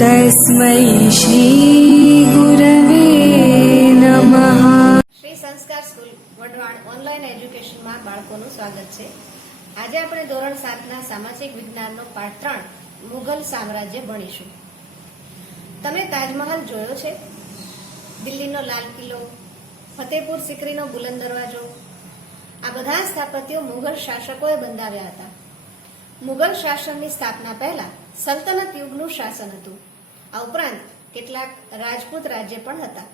तस्मै श्री गुरवे नमः। શ્રી સંસ્કાર સ્કૂલ વઢવાણ ઓનલાઈન એજ્યુકેશનમાં બાળકોનું સ્વાગત છે। આજે આપણે ધોરણ 7 ના સામાજિક વિજ્ઞાનનો પાઠ 3 મુઘલ સામ્રાજ્ય ભણીશું। તમે તાજમહલ જોયો છે? દિલ્હીનો લાલ કિલ્લો, ફતેહપુર સિકરીનો બુલંદ દરવાજો, આ બધા સ્થાપત્યો મુઘલ શાસકોએ બંધાવ્યા હતા। મુઘલ શાસનની સ્થાપના પહેલા સલ્તનત યુગનું શાસન હતું। આ ઉપરાંત કેટલાક રાજપૂત રાજ્ય પણ હતા।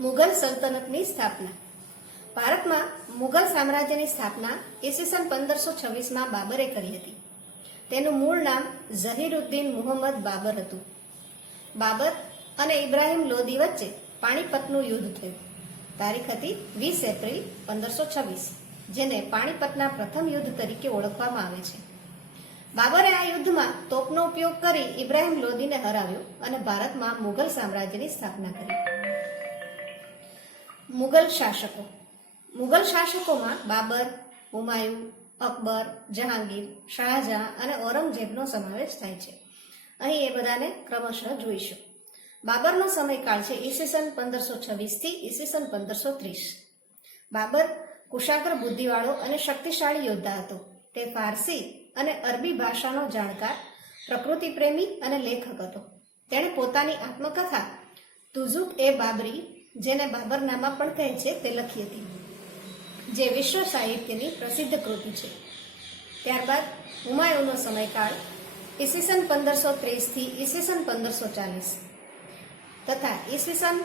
મુઘલ સલ્તનતની સ્થાપના। ભારતમાં મુઘલ સામ્રાજ્યની સ્થાપના ઈસવીસન 1526માં બાબરે કરી હતી। તેનું મૂળ નામ ઝહીરુદ્દીન મુહમ્મદ બાબર હતું। બાબર અને ઇબ્રાહિમ લોદી વચ્ચે પાણીપતનું યુદ્ધ થયું। તારીખ હતી 20 એપ્રિલ 1526, જેને પાણીપતના પ્રથમ યુદ્ધ તરીકે ઓળખવામાં આવે છે। બાબરે આ યુદ્ધમાં તોપનો ઉપયોગ કરી ઇબ્રાહિમ લોદીને હરાવ્યો અને ભારતમાં મુઘલ સામ્રાજ્યની સ્થાપના કરી। મુઘલ શાસકો। મુઘલ શાસકોમાં બાબર, હુમાયુ, અકબર, જહાંગીર, શાહજહાં અને ઔરંગઝેબનો સમાવેશ થાય છે। અહીં એ બધાને ક્રમશઃ જોઈશું। બાબરનો સમયકાળ છે ઈસવીસન 1526 થી ઈસવીસન 1530। બાબર કુશાગ્ર બુદ્ધિવાળો અને શક્તિશાળી યોદ્ધા હતો। તે ફારસી અને અરબી ભાષાનો જાણકાર, પ્રકૃતિ પ્રેમી અને લેખક હતો। તેણે પોતાની આત્મકથા તુઝુક-એ-બાબરી, જેને બાબરનામા પણ કહે છે, તે લખી હતી, જે વિશ્વ સાહિત્યની પ્રસિદ્ધ કૃતિ છે। ત્યારબાદ હુમાયુનો સમયકાળ ઈસવીસન 1530 થી ઈસવીસન 1540 તથા ઈસવીસન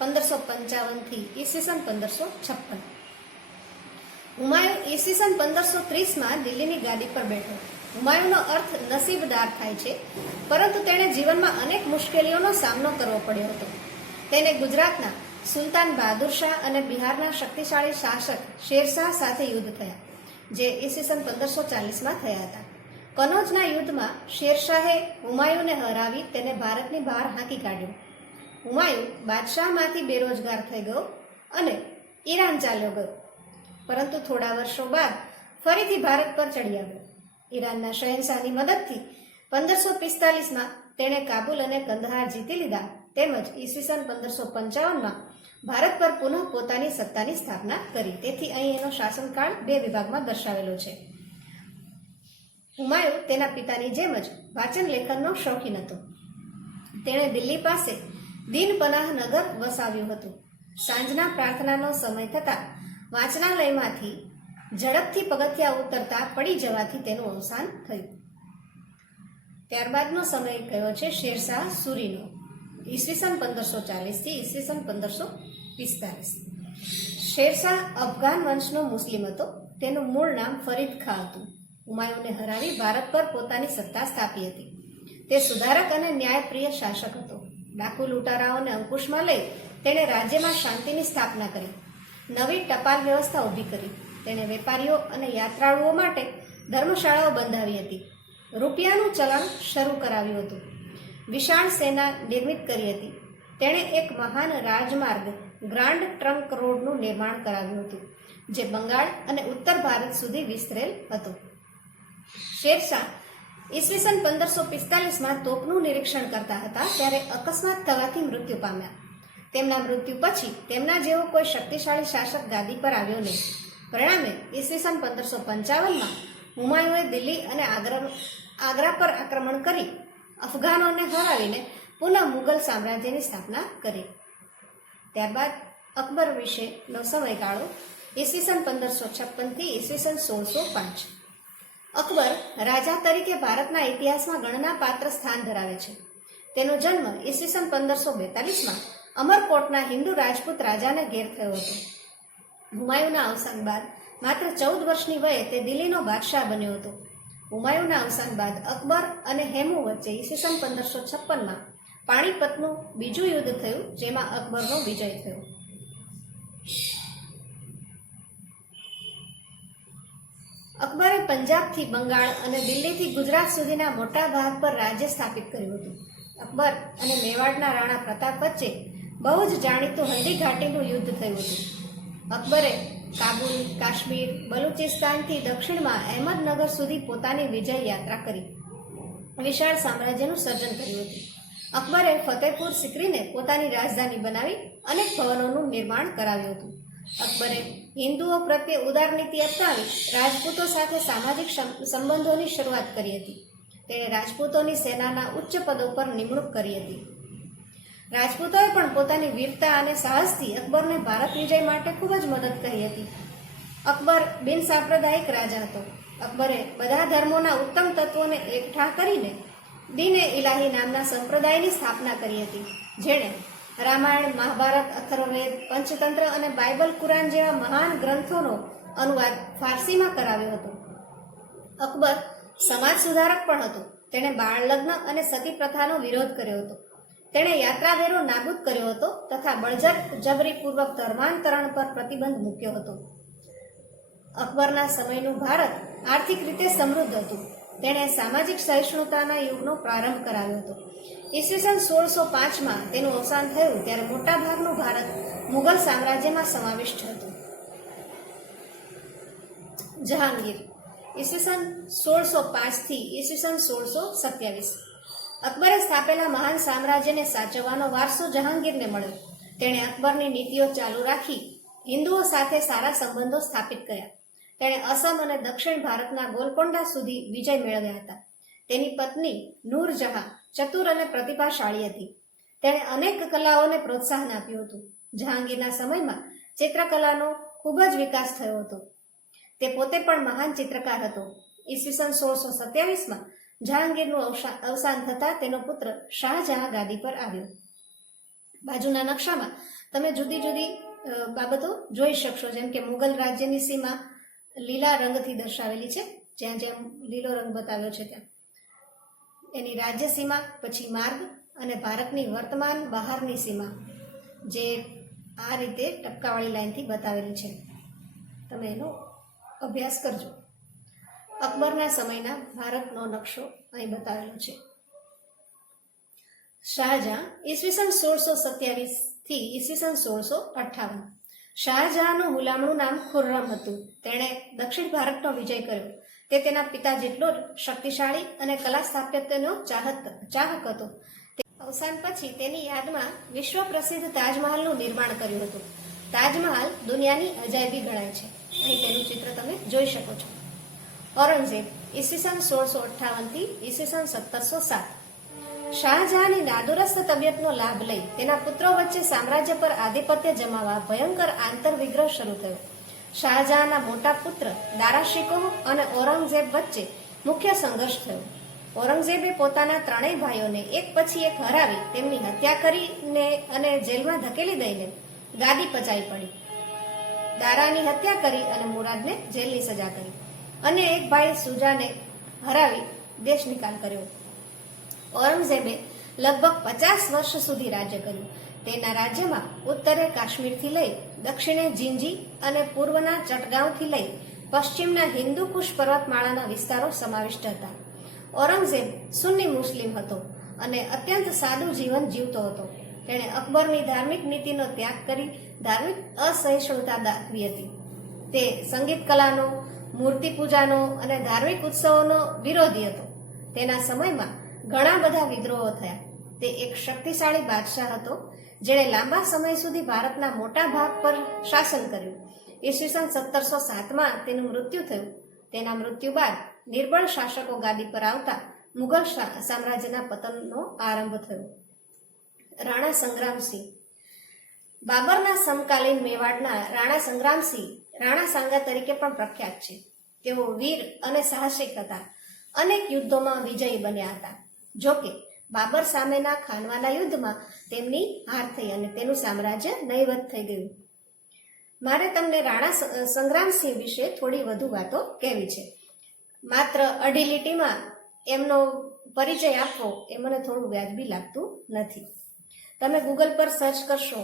1555 થી ઈસવીસન 1556। હુમાયુ ઈસવીસન 1530માં દિલ્હીની ગાદી પર બેઠો। હુમાયુનો અર્થ નસીબદાર થાય છે, પરંતુ તેણે જીવનમાં અનેક મુશ્કેલીઓનો સામનો કરવો પડ્યો હતો। તેને ગુજરાતના સુલતાન બહાદુર શાહ અને બિહારના શક્તિશાળી શાસક શેરશાહ સાથે યુદ્ધ થયા, જે ઈસવીસન 1540માં થયા હતા। કનોજના યુદ્ધમાં શેરશાહે હુમાયુને હરાવી તેને ભારતની બહાર હાંકી કાઢ્યો। હુમાયુ બાદશાહમાંથી બેરોજગાર થઈ ગયો અને ઈરાન ચાલ્યો ગયો, પરંતુ થોડા વર્ષો બાદ ફરીથી ભારત પર ચડી આવ્યો। ઈરાનના શહેનશાહની મદદથી 1545માં તેણે કાબુલ અને કંદહાર જીતી લીધા, તેમજ ઈસવીસન 1555માં ભારત પર પુનઃ પોતાની સત્તાની સ્થાપના કરી। તેથી અહીં એનો શાસનકાળ બે વિભાગમાં દર્શાવેલો છે। હુમાયુ તેના પિતાની જેમ જ વાંચન લેખનનો શોખીન હતો। તેણે દિલ્હી પાસે દીનપનાહ નગર વસાવ્યું હતું। સાંજના પ્રાર્થનાનો સમય થતાં વાંચનાલયમાંથી ઝડપથી પગથિયા ઉતરતા પડી જવાથી તેનું અવસાન થયું। ત્યારબાદનો સમય કયો છે શેરશાહ સૂરીનો, ઈસવીસન 1540 થી ઈસવીસન 1545। શેરશાહ અફઘાન વંશનો મુસ્લિમ હતો। તેનું મૂળ નામ ફરીદ ખાં હતું। હુમાયુને હરાવી ભારત પર પોતાની સત્તા સ્થાપી હતી। તે સુધારક અને ન્યાયપ્રિય શાસક હતો। ડાકુ લૂંટારાઓને અંકુશમાં લઈ તેણે રાજ્યમાં શાંતિની સ્થાપના કરી, નવી ટપાલ વ્યવસ્થા ઊભી કરી। તેણે વેપારીઓ અને યાત્રાળુઓ માટે ધર્મશાળાઓ બંધાવી હતી, રૂપિયાનું ચલણ શરૂ કરાવ્યું હતું, વિશાળ સેના નિર્મિત કરી હતી। તેણે એક મહાન રાજમાર્ગ ગ્રાન્ડ ટ્રંક રોડનું નિર્માણ કરાવ્યું હતું, જે બંગાળ અને ઉત્તર ભારત સુધી વિસ્તરેલ હતો। શેરશાહ ઈસવીસન 1545માં તોપનું નિરીક્ષણ કરતા હતા ત્યારે અકસ્માત થવાથી મૃત્યુ પામ્યા। તેમના મૃત્યુ પછી તેમના જેવો કોઈ શક્તિશાળી શાસક ગાદી પર આવ્યો નહીં। પરિણામે ઈસવીસન 1555માં હુમાયુએ દિલ્હી અને આગ્રા પર આક્રમણ કરી અફઘાનોને હરાવીને પુનઃ મુઘલ સામ્રાજ્યની સ્થાપના કરી। ત્યારબાદ અકબર વિશેનો સમયગાળો ઈસવીસન 1556 થી ઈસવીસન 1605। અકબર રાજા તરીકે ભારતના ઇતિહાસમાં ગણનાપાત્ર સ્થાન ધરાવે છે। તેનો જન્મ ઈસવીસન 1542માં અમરકોટના હિન્દુ રાજપૂત રાજાને ઘેર થયો હતો। હુમાયુના અવસાન બાદ માત્ર 14 વર્ષની વયે તે દિલ્હીનો બાદશાહ બન્યો હતો। હુમાયુના અવસાન બાદ અકબર અને હેમુ વચ્ચે ઈસવીસન 1556માં પાણીપતનું બીજું યુદ્ધ થયું, જેમાં અકબરનો વિજય થયો। અકબરે પંજાબથી બંગાળ અને દિલ્હીથી ગુજરાત સુધીના મોટા ભાગ પર રાજ્ય સ્થાપિત કર્યું હતું। અકબર અને મેવાડના રાણા પ્રતાપ વચ્ચે બહુ જ જાણીતું હલ્દી ઘાટીનું યુદ્ધ થયું હતું। અકબરે કાબુલ, કાશ્મીર, બલુચિસ્તાનથી દક્ષિણમાં અહેમદનગર સુધી પોતાની વિજય યાત્રા કરી। વિશાળ સામ્રાજ્યનું સર્જન કર્યું હતું. અકબરે ફતેહપુર સિકરીને પોતાની રાજધાની બનાવી અનેક ભવનોનું નિર્માણ કરાવ્યું હતું. અકબરે હિન્દુઓ પ્રત્યે ઉદાર નીતિ અપનાવી રાજપૂતો સાથે સામાજિક સંબંધોની શરૂઆત કરી હતી. તેણે રાજપૂતોની સેનાના ઉચ્ચ પદો પર નિમણૂક કરી હતી. રાજપૂતોએ પણ પોતાની વીરતા અને સાહસથી અકબરને ભારત વિજય માટે ખૂબ જ મદદ કરી હતી. અકબર બિન સાંપ્રદાયિક રાજા હતો. અકબરે બધા ધર્મોના ઉત્તમ તત્વોને એકઠા કરીને દીન-એ ઇલાહી નામના સંપ્રદાયની સ્થાપના કરી હતી, જેણે રામાયણ, મહાભારત, અથર્વવેદ, પંચતંત્ર અને બાઇબલ, કુરાન જેવા મહાન ગ્રંથોનો અનુવાદ ફારસીમાં કરાવ્યો હતો. અકબર સમાજ સુધારક પણ હતો. તેણે બાળ લગ્ન અને સતી પ્રથાનો વિરોધ કર્યો હતો. તેણે યાત્રાવેરો નાબૂદ કર્યો હતો તથા બળજબરીપૂર્વક ધર્માંતરણ પર પ્રતિબંધ મૂક્યો હતો. અકબરના સમયનું ભારત આર્થિક રીતે સમૃદ્ધ હતું. તેણે સામાજિક સહિષ્ણુતાના યુગનો પ્રારંભ કરાવ્યો હતો. ઈસવીસન 1605માં તેનું અવસાન થયું ત્યારે મોટાભાગનું ભારત મુઘલ સામ્રાજ્યમાં સમાવિષ્ટ હતું. જહાંગીર ઈસવીસન 1605 થી ઈસવીસન 1627. અકબરે સ્થાપેલા મહાન સામ્રાજ્યને સાચવવાનો વારસો જહાંગીરને મળ્યો. તેણે અકબરની નીતિઓ ચાલુ રાખી હિન્દુઓ સાથે સારા સંબંધો સ્થાપિત કર્યા. તેણે અસમ અને દક્ષિણ ભારતના ગોલકોંડા સુધી વિજય મેળવ્યા હતા. તેની પત્ની નૂરજહાં ચતુર અને પ્રતિભાશાળી હતી. તેણે અનેક કલાઓને પ્રોત્સાહન આપ્યું હતું. જહાંગીરના સમયમાં ચિત્રકલાનો ખૂબ જ વિકાસ થયો હતો. તે પોતે પણ મહાન ચિત્રકાર હતો. ઈસવીસન 1627માં જહાંગીરનું અવસાન થતાં તેનો પુત્ર શાહજહાં ગાદી પર આવ્યો. બાજુના નકશામાં તમે જુદી જુદી બાબતો જોઈ શકશો, જેમ કે મુગલ રાજ્યની સીમા લીલા રંગથી દર્શાવેલી છે, જ્યાં જ્યાં લીલો રંગ બતાવ્યો છે ત્યાં એની રાજ્ય સીમા, પછી માર્ગ અને ભારતની વર્તમાન બહારની સીમા જે આ રીતે ટપકાવાળી લાઈનથી બતાવેલી છે. તમે એનો અભ્યાસ કરજો. અકબરના સમયના ભારતનો નકશો અહીં બતાવેલો છે. શાહજહાં ઈસવીસન 1627 થી ઈસવીસન 1658. શાહજહાંનું હુલામણું નામ ખુર્રમ હતું. તેણે દક્ષિણ ભારતનો વિજય કર્યો. તે તેના પિતા જેટલો શક્તિશાળી અને કલા સ્થાપત્યનો ચાહક હતો. અવસાન પછી તેની યાદમાં વિશ્વ પ્રસિદ્ધ તાજમહાલનું નિર્માણ કર્યું હતું. તાજમહાલ દુનિયાની અજાયબી ગણાય છે. અહીં તેનું ચિત્ર તમે જોઈ શકો છો. ઔરંગઝેબ ઈસવીસન 1658 થી ઈસવીસન 1707. શાહજહાંની નાદુરસ્ત તબિયતનો લાભ લઈ તેના પુત્રો વચ્ચે સામ્રાજ્ય પર આધિપત્ય જમાવવા ભયંકર આંતરવિગ્રહ શરૂ થયો. શાહજહાંના મોટા પુત્ર દારાશિકોહ અને ઔરંગઝેબ વચ્ચે મુખ્ય સંઘર્ષ થયો. ઔરંગઝેબે પોતાના ત્રણેય ભાઈઓને એક પછી એક હરાવી તેમની હત્યા કરીને અને જેલમાં ધકેલી દઈને ગાદી પચાવી પડી. દારાની હત્યા કરી અને મુરાદને જેલની સજા કરી અને એક ભાઈ સુજાને હરાવી દેશ નિકાલ કર્યો. ઔરંગઝેબે લગભગ 50 વર્ષ સુધી રાજ્ય કર્યું. તેના રાજ્યમાં ઉત્તરે કાશ્મીરથી લઈ દક્ષિણે જીંજી અને પૂર્વના ચટગાંવથી લઈ પશ્ચિમના હિન્દુ કુશ પર્વતમાળાના વિસ્તારો સમાવિષ્ટ હતા. ઔરંગઝેબ સુન્ની મુસ્લિમ હતો અને અત્યંત સાદું જીવન જીવતો હતો. તેણે અકબરની ધાર્મિક નીતિનો ત્યાગ કરી ધાર્મિક અસહિષ્ણુતા દાખવી હતી. તે સંગીત કલાનો, મૂર્તિ પૂજાનો અને ધાર્મિક ઉત્સવોનો વિરોધી હતો. તેના સમયમાં ઘણા બધા વિદ્રોહો થયા. તે એક શક્તિશાળી બાદશાહ હતો જેણે લાંબા સમય સુધી ભારતના મોટા ભાગ પર શાસન કર્યું. ઈસવીસન 1707માં તેનું મૃત્યુ થયું. તેના મૃત્યુ બાદ નિર્બળ શાસકો ગાદી પર આવતા મુઘલ સામ્રાજ્યના પતનનો આરંભ થયો. રાણા સંગ્રામસિંહ બાબરના સમકાલીન મેવાડના રાણા સંગ્રામસિંહ રાણા સાંગા તરીકે પણ પ્રખ્યાત છે. તેઓ વીર અને સાહસિક હતા. અનેક યુદ્ધોમાં વિજયી બન્યા હતા. જોકે બાબર સામેના ખાનવાના યુદ્ધમાં તેમની હાર થઈ અને તેનું સામ્રાજ્ય નહીવત થઈ ગયું. મારે તમને રાણા સંગ્રામસિંહ વિશે થોડી વધુ વાતો કહેવી છે. માત્ર અઢી લીટીમાં એમનો પરિચય આપવો એ મને થોડું વ્યાજબી લાગતું નથી. તમે ગૂગલ પર સર્ચ કરશો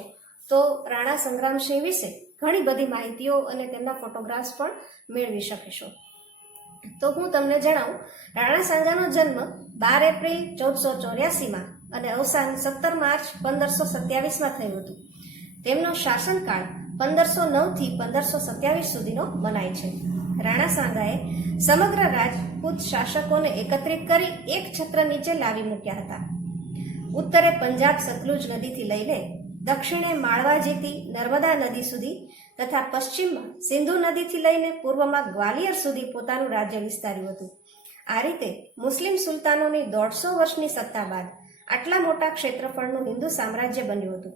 તો રાણા સંગ્રામસિંહ વિશે ઘણી બધી માહિતીઓ અને તેમના ફોટોગ્રાફ્સ પણ મેળવી શકશો. તો હું તમને જણાવું, રાણા સાંગાનો જન્મ 12 એપ્રિલ 1484માં અને અવસાન 17 માર્ચ 1527માં થયું હતું. તેમનો શાસનકાળ 1509 થી 1527 સુધીનો મનાય છે. રાણા સાંગાએ સમગ્ર રાજપૂત શાસકોને એકત્રિત કરી એક છત્ર નીચે લાવી મૂક્યા હતા. ઉત્તરે પંજાબ સતલુજ નદીથી લઈને દક્ષિણે માળવા જેતી નર્મદા નદી સુધી તથા પશ્ચિમમાં સિંધુ નદીથી લઈને પૂર્વમાં ગ્વાલિયર સુધી પોતાનું રાજ્ય વિસ્તાર્યું હતું. આ રીતે મુસ્લિમ સુલતાનોની 150 વર્ષની સત્તા બાદ આટલા મોટા ક્ષેત્રફળનું હિન્દુ સામ્રાજ્ય બન્યું હતું.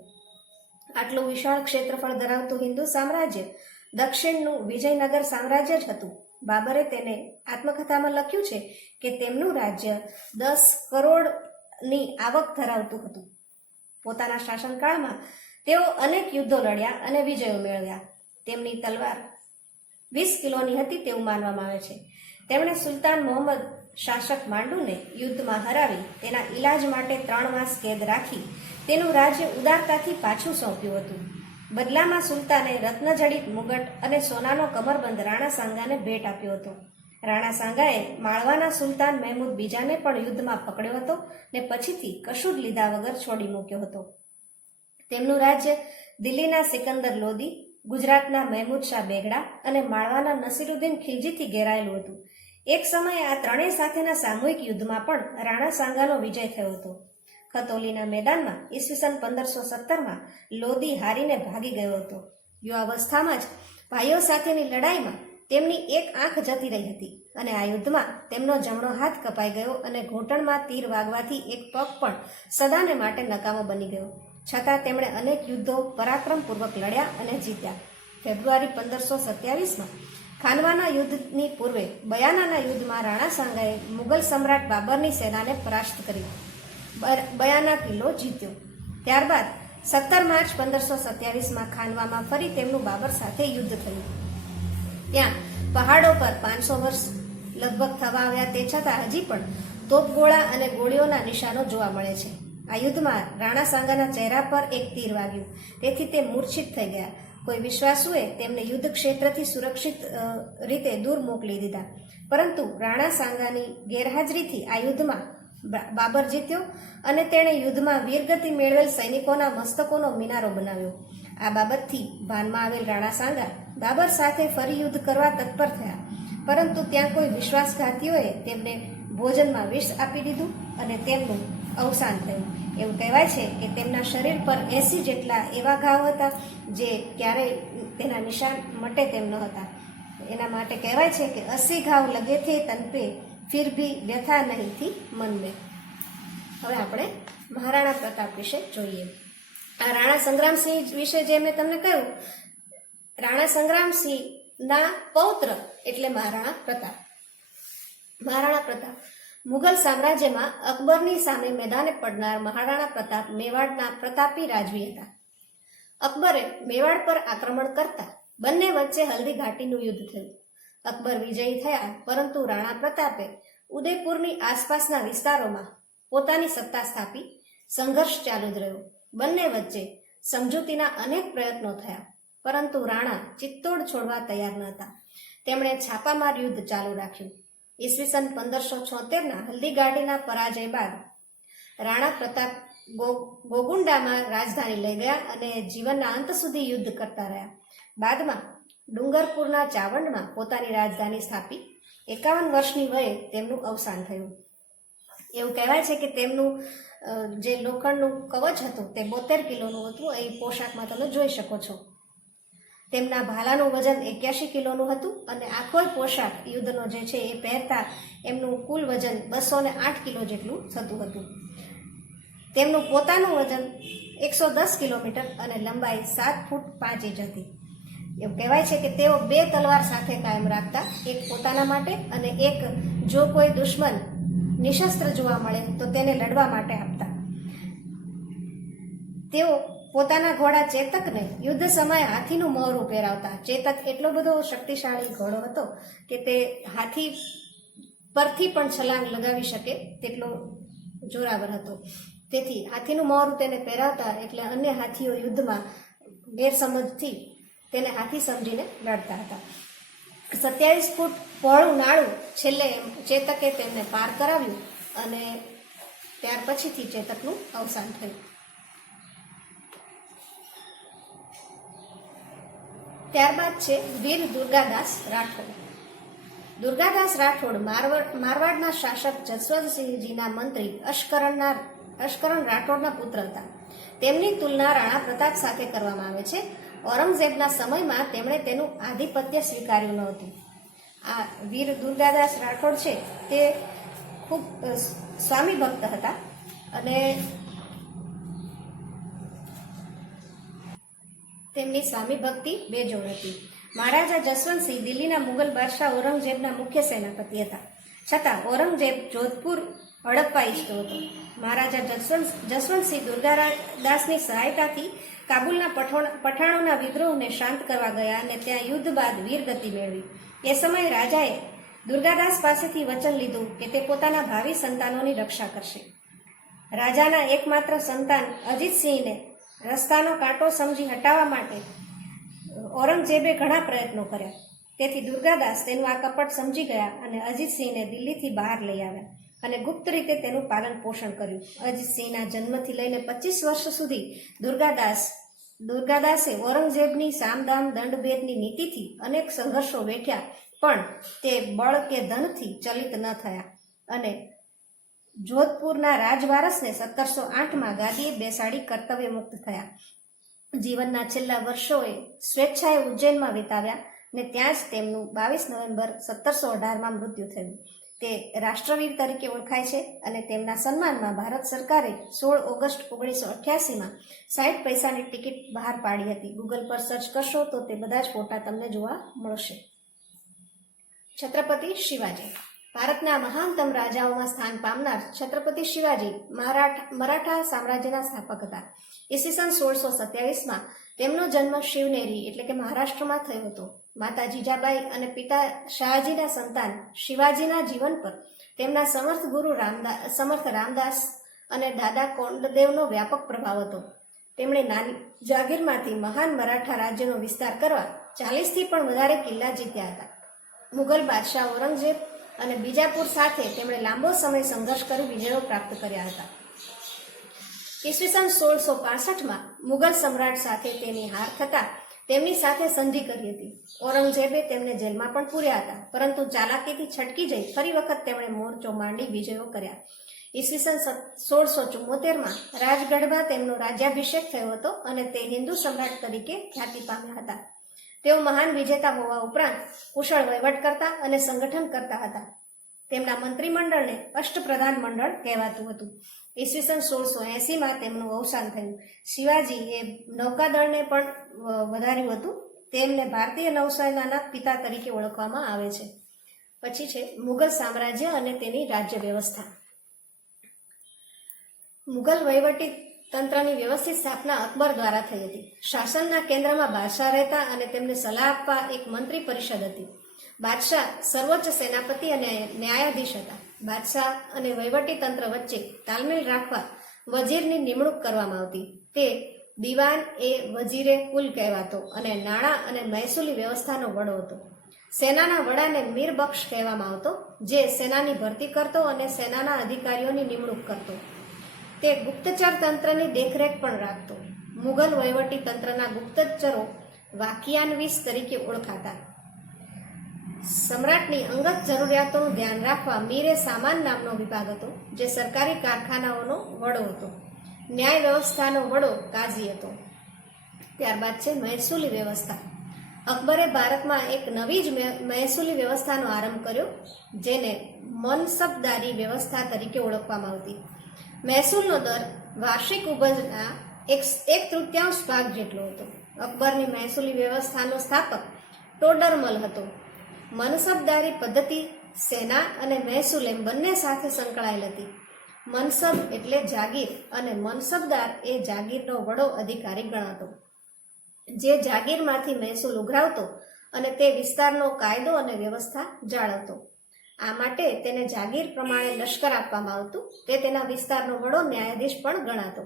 આટલું વિશાળ ક્ષેત્રફળ ધરાવતું હિન્દુ સામ્રાજ્ય દક્ષિણનું વિજયનગર સામ્રાજ્ય જ હતું. બાબરે તેને આત્મકથામાં લખ્યું છે કે તેમનું રાજ્ય 10 કરોડની આવક ધરાવતું હતું. પોતાના શાસનકાળમાં તેઓ અનેક યુદ્ધો લડ્યા અને વિજયો મેળવ્યા. તેમની તલવાર 20 કિલોની હતી તેવું માનવામાં આવે છે. તેમણે સુલતાન મોહમ્મદ શાસક માંડુને યુદ્ધમાં હરાવી તેના ઈલાજ માટે 3 માસ કેદ રાખી તેનું રાજ્ય ઉદારતાથી પાછું સોંપ્યું હતું. બદલામાં સુલતાને રત્નજડિત મુગટ અને સોનાનો કમરબંધ રાણા સાંગાને ભેટ આપ્યો હતો. રાણા સાંગાએ માળવાના સુલતાન મહેમૂદ બીજાને પણ યુદ્ધમાં પકડ્યો હતો ને પછીથી કશું જ લીધા વગર છોડી મૂક્યો હતો. તેમનું રાજ્ય દિલ્હીના સિકંદર લોદી, ગુજરાતના મહેમૂદ શાહ બેગડા અને માળવાના નસીરુદ્દીન ખિલજીથી ઘેરાયેલું હતું. એક સમયે આ ત્રણેય સાથેના સામૂહિક યુદ્ધમાં પણ રાણા સાંગાનો વિજય થયો હતો. ખતોલીના મેદાનમાં ઈસવીસન 1517માં લોદી હારીને ભાગી ગયો હતો. યુવાવસ્થામાં જ ભાઈઓ સાથેની લડાઈમાં તેમની એક આંખ જતી રહી હતી અને આ યુદ્ધમાં તેમનો જમણો હાથ કપાઈ ગયો અને ઘૂંટણમાં તીર વાગવાથી એક પગ પણ સદાને માટે નકામો બની ગયો. છતાં તેમણે અનેક યુદ્ધો પરાક્રમપૂર્વક લડ્યા અને જીત્યા. ફેબ્રુઆરી 1527માં ખાનવાના યુદ્ધની પૂર્વે બયાનાના યુદ્ધમાં રાણા સાંગાએ મુગલ સમ્રાટ બાબરની સેનાને પરાસ્ત કરી બયાના કિલ્લો જીત્યો. ત્યારબાદ 17 માર્ચ 1527માં ખાનવામાં ફરી તેમનું બાબર સાથે યુદ્ધ થયું. ત્યાં પહાડો પર 500 વર્ષ લગભગ થવા આવ્યા તે છતાં હજી પણ તોપગોળા અને ગોળીઓના નિશાનો જોવા મળે છે. આ યુદ્ધમાં રાણા સાંગાના ચહેરા પર એક તીર વાગ્યું, તેથી તે મૂર્છિત થઈ ગયા. કોઈ વિશ્વાસુએ તેમને યુદ્ધ ક્ષેત્રથી સુરક્ષિત રીતે દૂર મોકલી દીધા. પરંતુ રાણા સાંગાની ગેરહાજરીથી આ યુદ્ધમાં બાબર જીત્યો અને તેણે યુદ્ધમાં વીરગતિ મેળવેલ સૈનિકોના મસ્તકોનો મિનારો બનાવ્યો. આ બાબતથી ભાનમાં આવેલ રાણા સાંગા બાબર સાથે ફરી યુદ્ધ કરવા તત્પર થયા, પરંતુ ત્યાં કોઈ વિશ્વાસઘાતીઓએ તેમને ભોજનમાં વિષ આપી દીધું અને તેમનું અવસાન થયું. એવું કહેવાય છે કે તેમના શરીર પર 80 જેટલા એવા ઘાવ હતા જે ક્યારેય તેના નિશાન મટે તેમ ન હતા. એના માટે કહેવાય છે કે 80 ઘાવ લગે થે તન પે ફિર ભી વ્યથા નહીં થી મન મેં. હવે આપણે મહારાણા પ્રતાપ વિશે જોઈએ. આ રાણા સંગ્રામસિંહ વિશે જે મેં તમને કહ્યું, રાણા સંગ્રામસિંહના પૌત્ર એટલે મહારાણા પ્રતાપ. મહારાણા પ્રતાપ મુગલ સામ્રાજ્યમાં અકબરની સામે મેદાને પડનાર મહારાણા પ્રતાપ મેવાડના પ્રતાપી રાજવી હતા. અકબરે મેવાડ પર આક્રમણ કરતા બંને વચ્ચે હલ્દી ઘાટીનું યુદ્ધ થયું. અકબર વિજયી થયા, પરંતુ રાણા પ્રતાપે ઉદયપુરની આસપાસના વિસ્તારોમાં પોતાની સત્તા સ્થાપી સંઘર્ષ ચાલુ જ રહ્યો. બંને વચ્ચે સમજૂતીના અનેક પ્રયત્નો થયા, પરંતુ રાણા ચિત્તોડ છોડવા તૈયાર ન હતા. તેમણે છાપામાર યુદ્ધ ચાલુ રાખ્યું. ઈસવીસન 1576ના હલ્દીઘાટીના પરાજય બાદ રાણા પ્રતાપ ગોગુંડામાં રાજધાની લઈ ગયા અને જીવનના અંત સુધી યુદ્ધ કરતા રહ્યા. બાદમાં ડુંગરપુરના ચાવંડમાં પોતાની રાજધાની સ્થાપી 51 વર્ષની વયે તેમનું અવસાન થયું. એવું કહેવાય છે કે તેમનું જે લોખંડનું કવચ હતું તે 72 કિલોનું હતું. એ પોશાકમાં તમે જોઈ શકો છો. તેમના ભાલાનું વજન 81 કિલોનું હતું અને આખો પોશાક યુદ્ધનો જે છે એ પહેરતા એમનું કુલ વજન 208 કિલો જેટલું થતું હતું. તેમનું પોતાનું વજન 110 કિલોમીટર અને લંબાઈ 7 ફૂટ 5 ઇંચ હતી. એવું કહેવાય છે કે તેઓ 2 તલવાર સાથે કાયમ રાખતા, એક પોતાના માટે અને એક જો કોઈ દુશ્મન નિશસ્ત્ર જોવા મળે તો તેને લડવા માટે આપતા. તેઓ પોતાના ઘોડા ચેતકને યુદ્ધ સમયે હાથીનું મોહરું પહેરાવતા. ચેતક એટલો બધો શક્તિશાળી ઘોડો હતો કે તે હાથી પરથી પણ છલાંગ લગાવી શકે તેટલો જોરાવર હતો. તેથી હાથીનું મોહરું તેને પહેરાવતા, એટલે અન્ય હાથીઓ યુદ્ધમાં ગેરસમજથી તેને હાથી સમજીને લડતા હતા. 27 ફૂટ પહોળું નાળું છેલ્લે ચેતકે તેમને પાર કરાવ્યું અને ત્યાર પછીથી ચેતકનું અવસાન થયું. ત્યારબાદ છે વીર દુર્ગાદાસ રાઠોડ. દુર્ગાદાસ રાઠોડ મારવાડના શાસક જસવંતસિંહજીના મંત્રી અશ્કરણ રાઠોડના પુત્ર હતા. તેમની તુલના રાણા પ્રતાપ સાથે કરવામાં આવે છે. ઔરંગઝેબના સમયમાં તેમણે તેનું આધિપત્ય સ્વીકાર્યું નહોતું. આ વીર દુર્ગાદાસ રાઠોડ છે તે ખૂબ સ્વામી ભક્ત હતા અને તેમની સ્વામી ભક્તિ બેજોડ હતી. મહારાજા જસવંતસિંહ દિલ્હીના મુગલ બાદશાહ ઔરંગઝેબના મુખ્ય સેનાપતિ હતા, છતાં ઔરંગઝેબ જોધપુર હડપવા ઈચ્છતો હતો. મહારાજા જસવંતસિંહ દુર્ગાદાસની સહાયતાથી કાબુલના પઠાણોના વિદ્રોહને શાંત કરવા ગયા અને ત્યાં યુદ્ધ બાદ વીરગતિ મેળવી. એ સમયે રાજાએ દુર્ગાદાસ પાસેથી વચન લીધું કે તે પોતાના ભાવિ સંતાનોની રક્ષા કરશે. રાજાના એકમાત્ર સંતાન અજીતસિંહને રસ્તાનો કાંટો સમજી હટાવવા માટે ઔરંગઝેબે ઘણા પ્રયત્નો કર્યા. તેથી દુર્ગાદાસ તેનું આ કપટ સમજી ગયા અને અજીતસિંહને દિલ્હીથી બહાર લઈ આવ્યા અને ગુપ્ત રીતે તેનું પાલન પોષણ કર્યું. અજીતસિંહના જન્મથી લઈને 25 વર્ષ સુધી દુર્ગાદાસે ઔરંગઝેબની સામદામ દંડભેદની નીતિથી અનેક સંઘર્ષો વેઠ્યા, પણ તે બળ કે ધનથી ચલિત ન થયા અને જોધપુરના રાજવારસને 1708માં ગાદીએ બેસાડી કર્તવ્ય મુક્ત થયા. જીવનના છેલ્લા વર્ષોએ સ્વેચ્છાએ ઉજ્જૈનમાં વિતાવ્યા ને ત્યાં જ તેમનું 22 નવેમ્બર 1718માં મૃત્યુ થયું. તે રાષ્ટ્રવીર તરીકે ઓળખાય છે અને તેમના સન્માનમાં ભારત સરકારે 16 ઓગસ્ટ 1988માં 60 પૈસાની ટિકિટ બહાર પાડી હતી. ગૂગલ પર સર્ચ કરશો તો તે બધા જ ફોટા તમને જોવા મળશે. છત્રપતિ શિવાજી. ભારતના મહાનતમ રાજાઓમાં સ્થાન પામનાર છત્રપતિ શિવાજી મરાઠા સામ્રાજ્યના સ્થાપક હતા. ઈસવીસન 1627માં તેમનો જન્મ શિવનેરી એટલે કે મહારાષ્ટ્રમાં થયો હતો. માતા જીજાબાઈ અને પિતા શાહજીના સંતાન શિવાજીના જીવન પર તેમના સમર્થ રામદાસ અને દાદા કોંડદેવનો વ્યાપક પ્રભાવ હતો. તેમણે નાની જાગીરમાંથી મહાન મરાઠા રાજ્યનો વિસ્તાર કરવા 40થી પણ વધારે કિલ્લા જીત્યા હતા. મુગલ બાદશાહ ઔરંગઝેબ અને બીજાપુર સાથે તેમણે લાંબો સમય સંઘર્ષ કરી વિજયો પ્રાપ્ત કર્યા હતા. ઈસવીસન 1665માં મુગલ સમ્રાટ સાથે તેની હાર થતાં તેમની સાથે સંધિ કરી હતી. ઔરંગઝેબે તેમને જેલમાં પણ પૂર્યા હતા, પરંતુ ચાલાકીથી છટકી જઈ ફરી વખત તેમણે મોરચો માંડી વિજયો કર્યા. ઈસવીસન 1674માં રાજગઢમાં તેમનો રાજ્યાભિષેક થયો હતો અને તે હિન્દુ સમ્રાટ તરીકે ખ્યાતિ પામ્યા હતા. તેઓ મહાન વિજેતા હોવા ઉપરાંત કુશળ વહીવટકર્તા અને સંગઠન કરતા હતા. તેમના મંત્રીમંડળને અષ્ટપ્રધાન મંડળ કહેવાતું હતું. ઈસવીસન 1680માં તેમનું અવસાન થયું. શિવાજીએ નૌકાદળને પણ વધાર્યું હતું. તેમને ભારતીય નૌસેનાના પિતા તરીકે ઓળખવામાં આવે છે. પછી છે મુગલ સામ્રાજ્ય અને તેની રાજ્ય વ્યવસ્થા. મુગલ વહીવટી તંત્રની વ્યવસ્થિત સ્થાપના અકબર દ્વારા થઈ હતી. શાસનના કેન્દ્રમાં બાદશાહ રહેતા અને તેમને સલાહ આપવા એક મંત્રી પરિષદ હતી. બાદશાહ સર્વોચ્ચ સેનાપતિ અને ન્યાયાધીશ હતા. બાદશાહ અને વહીવટી તંત્ર વચ્ચે તાલમેલ રાખવા વજીરની નિમણૂક કરવામાં આવતી. તે દિવાન એ વજીરે કુલ કહેવાતો અને નાણાં અને મહેસૂલી વ્યવસ્થાનો વડો હતો. સેનાના વડાને મીર બક્ષ કહેવામાં આવતો, જે સેનાની ભરતી કરતો અને સેનાના અધિકારીઓની નિમણૂક કરતો. તે ગુપ્તચર તંત્રની દેખરેખ પણ રાખતો. મુગલ વહીવટી તંત્રના ગુપ્તચરો વાકિયાનવીસ તરીકે ઓળખાતા. સમ્રાટની અંગત જરૂરિયાતોનું ધ્યાન રાખવા મીરે સામાન નામનો વિભાગ હતો, જે સરકારી કારખાનાઓનો વડો હતો. ન્યાય વ્યવસ્થાનો વડો કાઝી હતો. ત્યારબાદ છે મહેસૂલી વ્યવસ્થા. અકબરે ભારતમાં એક નવી જ મહેસૂલી વ્યવસ્થાનો આરંભ કર્યો, જેને મનસબદારી વ્યવસ્થા તરીકે ઓળખવામાં આવતી. મહેસૂલનો દર વાર્ષિક ઉપજના 1/3 ભાગ જેટલો હતો. અકબરની મહેસૂલી વ્યવસ્થાનો સ્થાપક ટોડરમલ હતો. મનસબદારી પદ્ધતિ સેના અને મહેસૂલ એમ બંને સાથે સંકળાયેલ હતી. મનસબ એટલે જાગીર અને મનસબદાર એ જાગીરનો વડો અધિકારી ગણાતો, જે જાગીરમાંથી મહેસૂલ ઉઘરાવતો અને તે વિસ્તારનો કાયદો અને વ્યવસ્થા જાળવતો. આ માટે તેને જાગીર પ્રમાણે લશ્કર આપવામાં આવતું. તે તેના વિસ્તારનો વડો ન્યાયાધીશ પણ ગણાતો.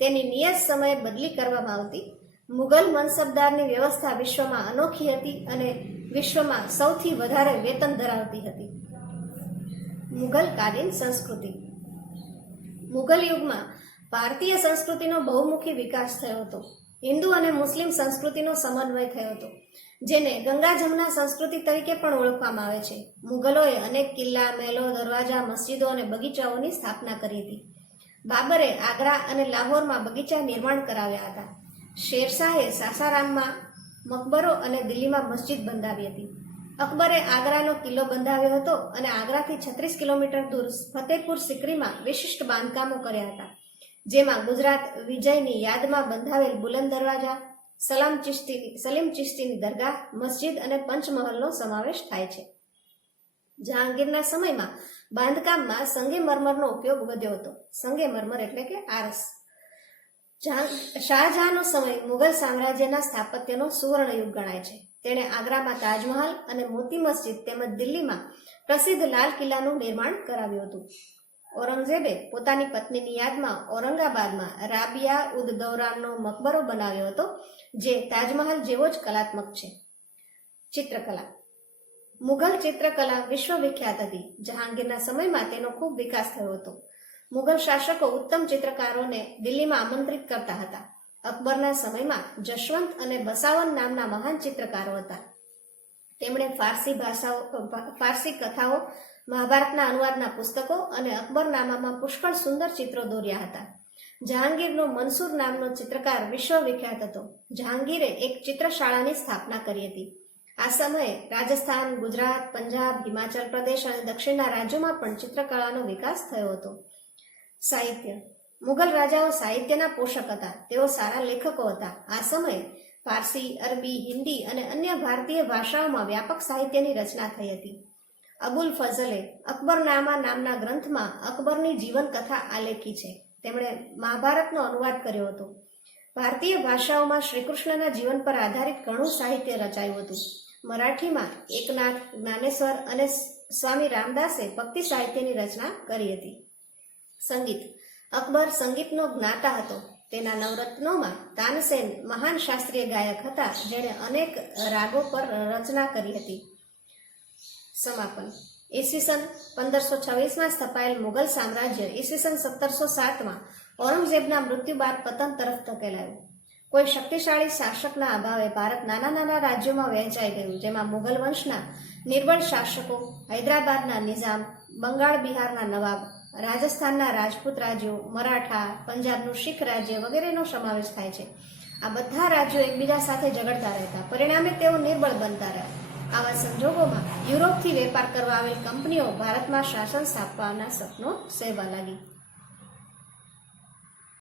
તેની નિયત સમયે બદલી કરવામાં આવતી. મુગલ મનસબદારની વ્યવસ્થા વિશ્વમાં અનોખી હતી અને વિશ્વમાં સૌથી વધારે વેતન ધરાવતી હતી. મુગલકાલીન સંસ્કૃતિ. મુગલ યુગમાં ભારતીય સંસ્કૃતિનો બહુમુખી વિકાસ થયો હતો. હિન્દુ અને મુસ્લિમ સંસ્કૃતિનો સમન્વય થયો હતો. જેને ગંગા જમના સંસ્કૃતિ તરીકે પણ ઓળખવામાં આવે છે. મુગલોએ અનેક કિલ્લા, મહેલો, દરવાજા, મસ્જિદો અને બગીચાઓની સ્થાપના કરી હતી. બાબરે આગ્રા અને લાહોરમાં બગીચા નિર્માણ કરાવ્યા હતા. શેરશાહે સાસારામમાં મકબરો અને દિલ્હીમાં મસ્જિદ બંધાવી હતી. અકબરે આગ્રાનો કિલ્લો બંધાવ્યો હતો અને આગ્રાથી 36 કિલોમીટર દૂર ફતેહપુર સિકરીમાં વિશિષ્ટ બાંધકામો કર્યા હતા, જેમાં ગુજરાત વિજયની યાદમાં બંધાવેલ બુલંદ દરવાજા, સલીમ ચિશ્તીની દરગાહ, મસ્જિદ અને પંચમહલનો સમાવેશ થાય છે. જહાંગીરના સમયમાં બાંધકામમાં સંગેમરમરનો ઉપયોગ વધ્યો હતો. સંગેમરમર એટલે કે આરસ. શાહજહાંનો સમય મુઘલ સામ્રાજ્યના સ્થાપત્યનો સુવર્ણયુગ ગણાય છે. તેણે આગ્રામાં તાજમહાલ અને મોતી મસ્જિદ તેમજ દિલ્હીમાં પ્રસિદ્ધ લાલ કિલ્લાનું નિર્માણ કરાવ્યું હતું. ઔરંગઝેબે પોતાની પત્નીની યાદમાં ઔરંગાબાદમાં રાબિયા ઉદ દૌરાનનો મકબરો બનાવ્યો હતો, જે તાજમહાલ જેવો જ કલાત્મક છે. ચિત્રકલા. મુઘલ ચિત્રકલા વિશ્વવિખ્યાત હતી. જહાંગીરના સમયમાં તેનો ખૂબ વિકાસ થયો હતો. મુઘલ શાસકો ઉત્તમ ચિત્રકારોને દિલ્હીમાં આમંત્રિત કરતા હતા. અકબરના સમયમાં જશવંત અને બસાવન નામના મહાન ચિત્રકારો હતા. તેમણે ફારસી કથાઓ, મહાભારતના અનુવાદના પુસ્તકો અને અકબરનામામાં પુષ્કળ સુંદર ચિત્રો દોર્યા હતા. જહાંગીરનો મનસૂર નામનો ચિત્રકાર વિશ્વવિખ્યાત હતો. જહાંગીરે એક ચિત્રશાળાની સ્થાપના કરી હતી. આ સમયે રાજસ્થાન, ગુજરાત, પંજાબ, હિમાચલ પ્રદેશ અને દક્ષિણના રાજ્યોમાં પણ ચિત્રકળાનો વિકાસ થયો હતો. સાહિત્ય. મુઘલ રાજાઓ સાહિત્યના પોષક હતા. તેઓ સારા લેખકો હતા. આ સમયે ફારસી, અરબી, હિન્દી અને અન્ય ભારતીય ભાષાઓમાં વ્યાપક સાહિત્યની રચના થઈ હતી. અબુલ ફઝલે અકબરનામા નામના ગ્રંથમાં અકબરની જીવન કથા આલેખી છે. તેમણે મહાભારતનો અનુવાદ કર્યો હતો. ભારતીય ભાષાઓમાં શ્રીકૃષ્ણના જીવન પર આધારિત ઘણું સાહિત્ય રચાયું હતું. મરાઠીમાં એકનાથ, જ્ઞાનેશ્વર અને સ્વામી રામદાસે ભક્તિ સાહિત્યની રચના કરી હતી. સંગીત. અકબર સંગીતનો જ્ઞાતા હતો. તેના નવરત્નોમાં તાનસેન મહાન શાસ્ત્રીય ગાયક હતા, જેણે અનેક રાગો પર રચના કરી હતી. સમાપન. ઈસવીસન 1526માં સ્થપાયેલ મુઘલ સામ્રાજ્ય ઈસવીસન 1707માં ઔરંગઝેબના મૃત્યુ બાદ પતન તરફ ધકેલાયું. કોઈ શક્તિશાળી શાસકના અભાવે ભારત નાના નાના રાજ્યોમાં વહેંચાઈ ગયું, જેમાં મુઘલ વંશના નિર્બળ શાસકો, હૈદરાબાદના નિઝામ, બંગાળ બિહારના નવાબ, રાજસ્થાનના રાજપૂત રાજ્યો, મરાઠા, પંજાબનું શીખ રાજ્ય વગેરેનો સમાવેશ થાય છે. આ બધા રાજ્યો એકબીજા સાથે ઝઘડતા રહેતા, પરિણામે તેઓ નિર્બળ બનતા રહ્યા. આવા સંજોગોમાં યુરોપથી વેપાર કરવા આવેલ કંપનીઓ ભારતમાં શાસન સ્થાપવાના સપનો સેવવા લાગી.